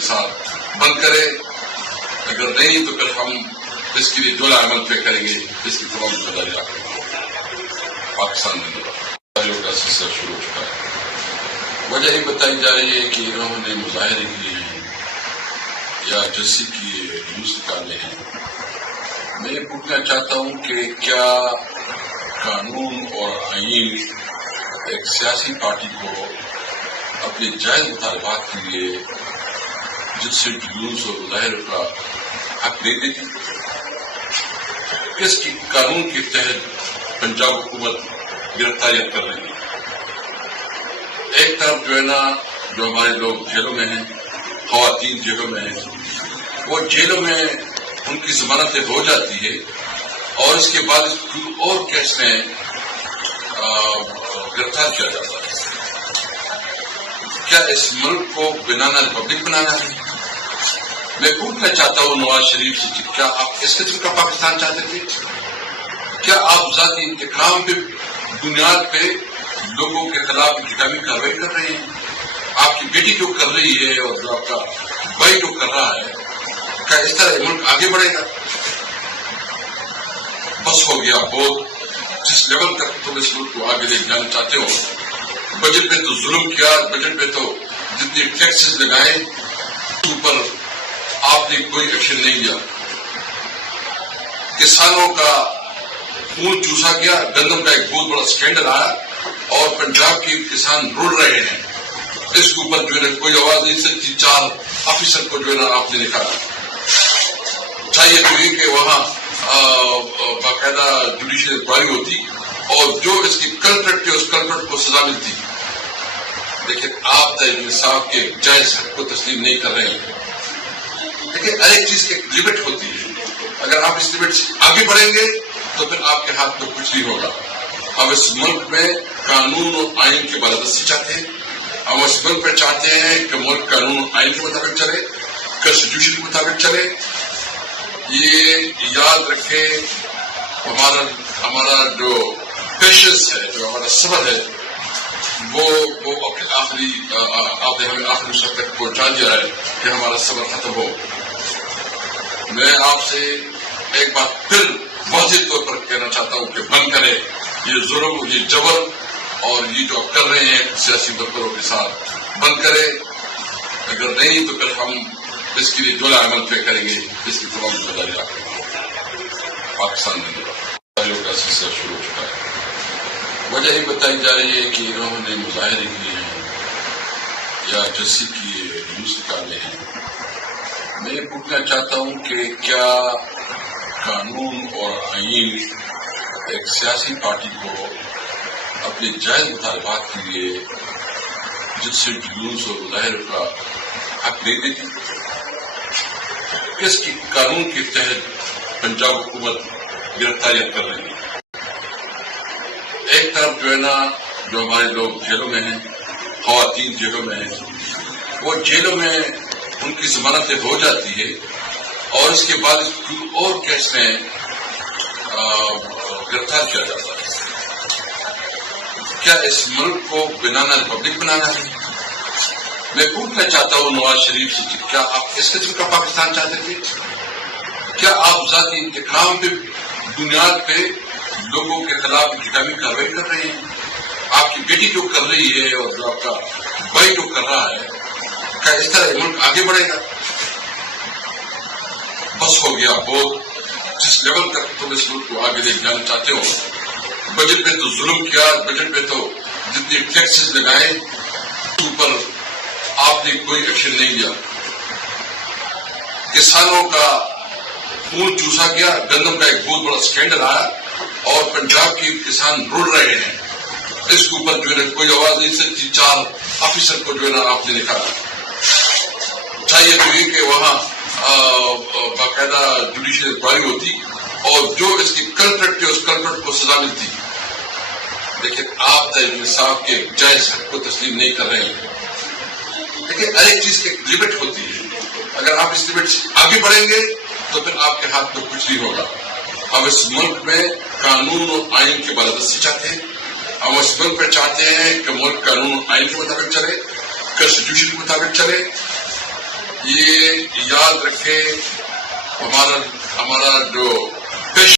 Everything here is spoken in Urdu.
کے ساتھ بند کرے، اگر نہیں تو پھر ہم اس کے لیے جوڑا عمل پہ کریں گے، اس کی تمام ذمہ داری آپ پاکستان میں کا سلسلہ شروع ہو چکا ہے۔ وجہ یہ بتائی جا رہی ہے کہ انہوں نے مظاہرے کیے ہیں یا جلسے کیے، جلوس نکالے ہیں۔ میں یہ پوچھنا چاہتا ہوں کہ کیا قانون اور آئین ایک سیاسی پارٹی کو اپنے جائز مطالبات کے لیے جلسے، جلوس اور مظاہرے کا حق دے دیتی؟ کس کی قانون کے تحت پنجاب حکومت گرفتاریاں کر رہی ہے؟ ایک طرف جو ہے نا، جو ہمارے لوگ جیلوں میں ہیں، خواتین جیلوں میں ہیں، وہ جیلوں میں ان کی ضمانتیں ہو جاتی ہے اور اس کے بعد اور کیس میں گرفتار کیا جاتا ہے۔ کیا اس ملک کو بنانا ریپبلک بنانا ہے؟ میں پوچھنا چاہتا ہوں نواز شریف سے، کیا آپ اس قسم کا پاکستان چاہتے تھے؟ کیا آپ ذاتی انتقام پہ بنیاد پہ لوگوں کے خلاف انتقامی کارروائی کر رہے ہیں؟ آپ کی بیٹی جو کر رہی ہے اور جو آپ کا بھائی جو کر رہا ہے، کیا اس طرح ملک آگے بڑھے گا؟ بس ہو گیا بہت۔ جس لیول تک تم اس ملک کو آگے لے جانا چاہتے ہو، بجٹ پہ تو ظلم کیا، بجٹ پہ تو جتنے ٹیکسز لگائے اوپر آپ نے کوئی ایکشن نہیں لیا۔ کسانوں کا خون چوسا گیا، گندم کا ایک بہت بڑا اسکینڈل آیا اور پنجاب کے کسان رڑ رہے ہیں۔ اس کے اوپر جو ہے کوئی آواز نہیں سکتی۔ 4 آفیسر کو جو ہے نا آپ نے نکالا۔ چاہیے تو یہ کہ وہاں باقاعدہ جوڈیشل انکوائری ہوتی اور جو اس کی کلپریٹ تھے اس کلپریٹ کو سزا ملتی، لیکن آپ تحریک انصاف کے جائز حق کو تسلیم نہیں کر رہے ہیں۔ لیکن ہر ایک چیز کی ایک لمٹ ہوتی ہے، اگر آپ اس لمٹ سے آگے بڑھیں گے تو پھر آپ کے ہاتھ میں کچھ نہیں ہوگا۔ ہم اس ملک میں قانون اور آئین کی بالادستی چاہتے ہیں۔ ہم اس ملک میں چاہتے ہیں کہ ملک قانون اور آئین کے مطابق چلے، کانسٹیٹیوشن کے مطابق چلے۔ یہ یاد رکھے، ہمارا جو پیشنس ہے، جو ہمارا صبر ہے، وہ اپنے آخری آپ نے ہمیں آخری وقت تک پہنچا دیا ہے کہ ہمارا صبر ختم ہو۔ میں آپ سے ایک بار پھر واضح طور پر کہنا چاہتا ہوں کہ بند کرے یہ ظلم، یہ جبر اور یہ جو آپ کر رہے ہیں سیاسی دفتروں کے ساتھ، بند کرے۔ اگر نہیں تو پھر ہم اس کے لیے جوڑا عمل پہ کریں گے، اس کی تمام ذمہ داری آپ پاکستان میں کا سلسلہ شروع ہو چکا ہے۔ وجہ یہ بتائی جا رہی ہے کہ انہوں نے مظاہرے کیے ہیں یا جلسے کیے، جلوس نکالے ہیں۔ میں یہ پوچھنا چاہتا ہوں کہ کیا قانون اور آئین ایک سیاسی پارٹی کو اپنے جائز مطالبات کے لیے جلسے، جلوس اور مظاہرے کا حق دے دیتی؟ کس کی قانون کے تحت پنجاب حکومت گرفتاریاں کر رہی ہے؟ ایک طرف جو ہے نا، جو ہمارے لوگ جیلوں میں ہیں، خواتین جیلوں میں ہیں، وہ جیلوں میں ان کی ضمانتیں ہو جاتی ہے اور اس کے بعد اور کیس میں گرفتار کیا جاتا ہے۔ کیا اس ملک کو بنانا ریپبلک بنانا ہے؟ میں پوچھنا چاہتا ہوں نواز شریف سے، کیا آپ اس قسم کا پاکستان چاہتے تھے؟ کیا آپ ذاتی انتقام پہ بنیاد پہ لوگوں کے خلاف انتقامی کارروائی کر رہے ہیں؟ آپ کی بیٹی جو کر رہی ہے اور جو آپ کا بھائی جو کر رہا ہے، کیا اس طرح ملک آگے بڑھے گا؟ بس ہو گیا بہت۔ جس لیول تک تم اس ملک کو آگے لے جانا چاہتے ہو، بجٹ پہ تو ظلم کیا، بجٹ پہ تو جتنے ٹیکسز لگائے اوپر آپ نے کوئی ایکشن نہیں لیا۔ کسانوں کا خون چوسا گیا، گندم کا ایک بہت بڑا اسکینڈل آیا اور پنجاب کے کسان رڑ رہے ہیں۔ اس کے اوپر جو ہے کوئی آواز نہیں سکتی۔ 4 آفیسر کو جو ہے نا آپ نے نکالا۔ چاہیے تو یہ کہ وہاں باقاعدہ جوڈیشل انکوائری ہوتی اور جو اس کی کلپریٹ تھے اس کلپریٹ کو سزا ملتی، لیکن آپ تحریک انصاف کے جائز حق کو تسلیم نہیں کر رہے ہیں۔ لیکن ہر ایک چیز کی ایک لمٹ ہوتی ہے، اگر آپ اس لمٹ سے آگے بڑھیں گے تو پھر آپ کے ہاتھ میں کچھ نہیں ہوگا۔ ہم اس ملک میں قانون اور آئین کی بالادستی چاہتے ہیں۔ ہم اس ملک میں چاہتے ہیں کہ ملک قانون اور آئین کے مطابق چلے، کانسٹیٹیوشن کے مطابق چلے۔ یہ یاد رکھیں ہمارا جو پیشہ